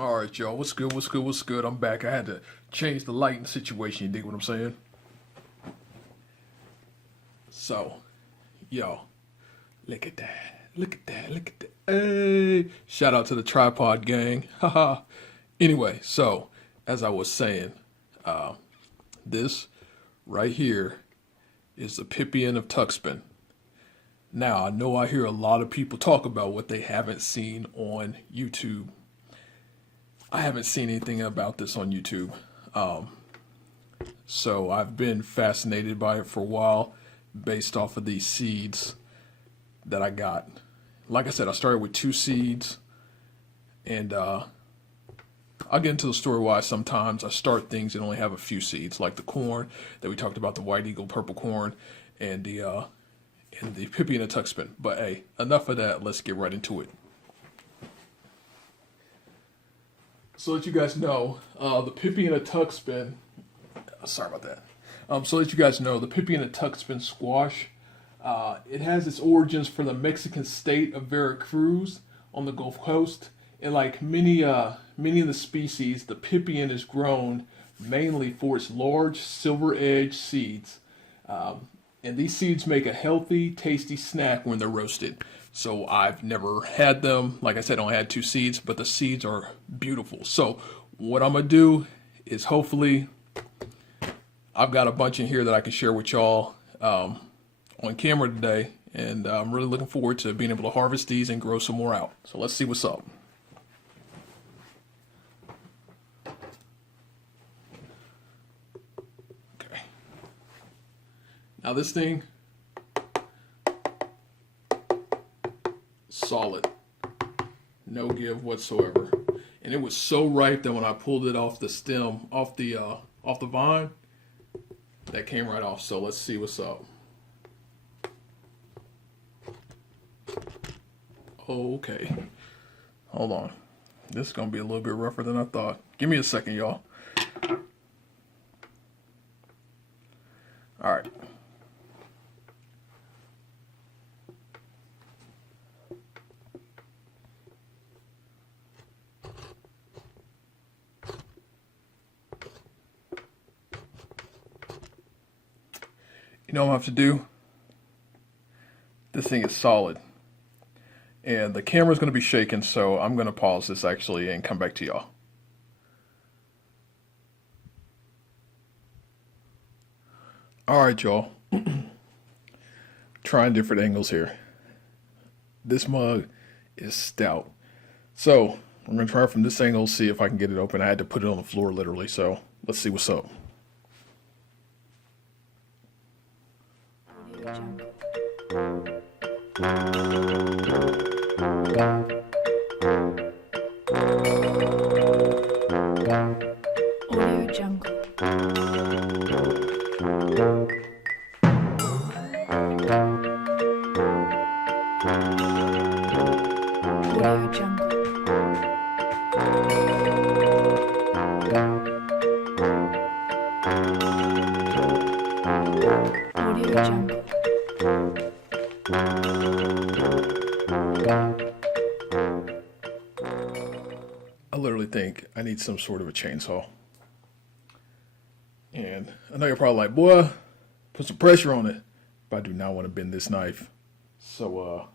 All right, y'all. What's good? What's good? What's good? I'm back. I had to change the lighting situation. You dig what I'm saying? So, yo, look at that. Look at that. Look at that. Hey, shout out to the tripod gang. Haha. Anyway, so as I was saying, this right here is the Pipian of Tuxpan. Now, I know I hear a lot of people talk about what they haven't seen on YouTube. I haven't seen anything about this on YouTube. So I've been fascinated by it for a while based off of these seeds that I got. Like I said, I started with 2 seeds, and I'll get into the story why sometimes I start things and only have a few seeds, like the corn that we talked about, the white eagle purple corn, and the Pipian of Tuxpan. But hey, enough of that. Let's get right into it. So that you guys know, the Pipian of Tuxpan. Sorry about that. So that you guys know, the Pipian of Tuxpan squash. It has its origins from the Mexican state of Veracruz on the Gulf Coast. And like many of the species, the Pipian is grown mainly for its large silver-edged seeds. And these seeds make a healthy, tasty snack when they're roasted. So I've never had them. Like I said, I only had 2 seeds, but the seeds are beautiful. So what I'm going to do is hopefully I've got a bunch in here that I can share with y'all on camera today. And I'm really looking forward to being able to harvest these and grow some more out. So let's see what's up. Okay. Now this thing, solid, no give whatsoever, and it was so ripe that when I pulled it off the stem, off the vine, that came right off. So let's see what's up. Okay, hold on. This is gonna be a little bit rougher than I thought. Give me a second, y'all. All right. You know what I have to do? This thing is solid. And the camera's going to be shaking, so I'm going to pause this actually and come back to y'all. Alright, y'all. Trying different angles here. This mug is stout. So, I'm going to try from this angle, see if I can get it open. I had to put it on the floor literally, so let's see what's up. I literally think I need some sort of a chainsaw. And I know you're probably like, boy, put some pressure on it. But I do not want to bend this knife. So,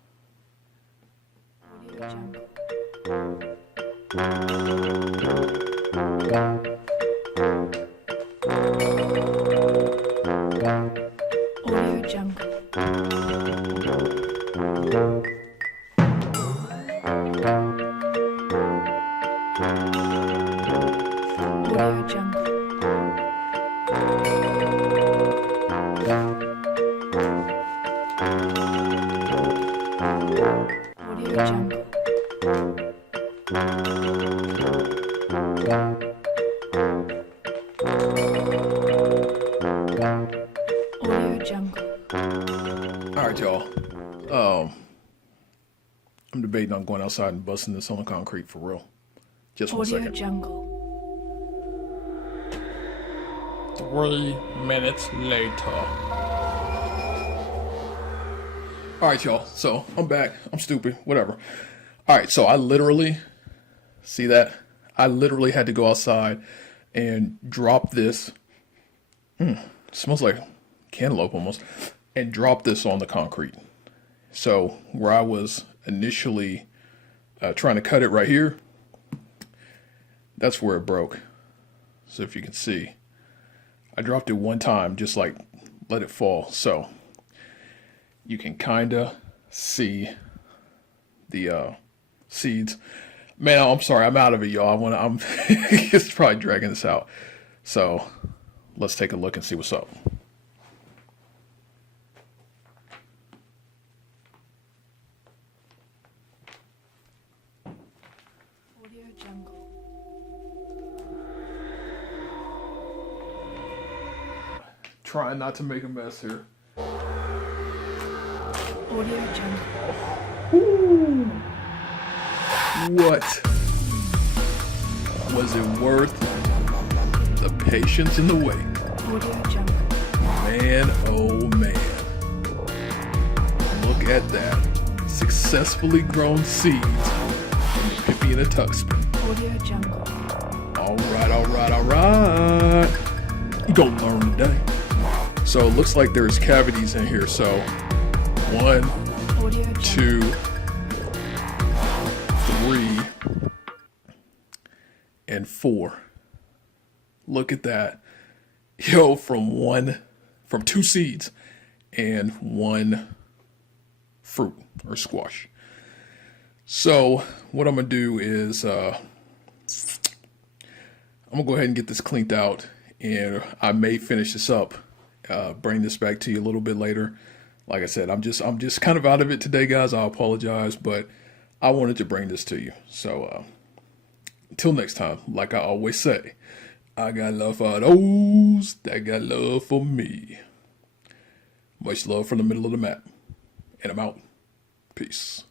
alright, y'all. I'm debating on going outside and busting this on the concrete for real. Just 1 second. Jungle. 3 minutes later. Alright, y'all. So, I'm back. I'm stupid. Whatever. Alright, so I literally, see that? I literally had to go outside and drop this. Smells like cantaloupe almost. And drop this on the concrete. So where I was initially trying to cut it right here, that's where it broke. So if you can see, I dropped it one time, just like let it fall. So you can kind of see the seeds. Man, I'm sorry, I'm out of it, y'all. I'm it's probably dragging this out. So let's take a look and see what's up. Audio Jungle. Trying not to make a mess here. Audio Jungle. Ooh. What? Was it worth the patience and the wait? Audio Jungle. Man, oh man. Look at that. Successfully grown seeds from the Pipian of Tuxpan. Audio Jungle. Alright. You gonna learn today. So it looks like there's cavities in here. So 1, Audio Jungle. 2, 3, and 4. Look at that. Yo, from 2 seeds and 1 fruit or squash. So what I'm gonna do is I'm gonna go ahead and get this cleaned out, and I may finish this up, bring this back to you a little bit later. Like I said, I'm just kind of out of it today, guys. I apologize, but I wanted to bring this to you. So until next time, like I always say, I got love for those that got love for me. Much love from the middle of the map. And I'm out. Peace.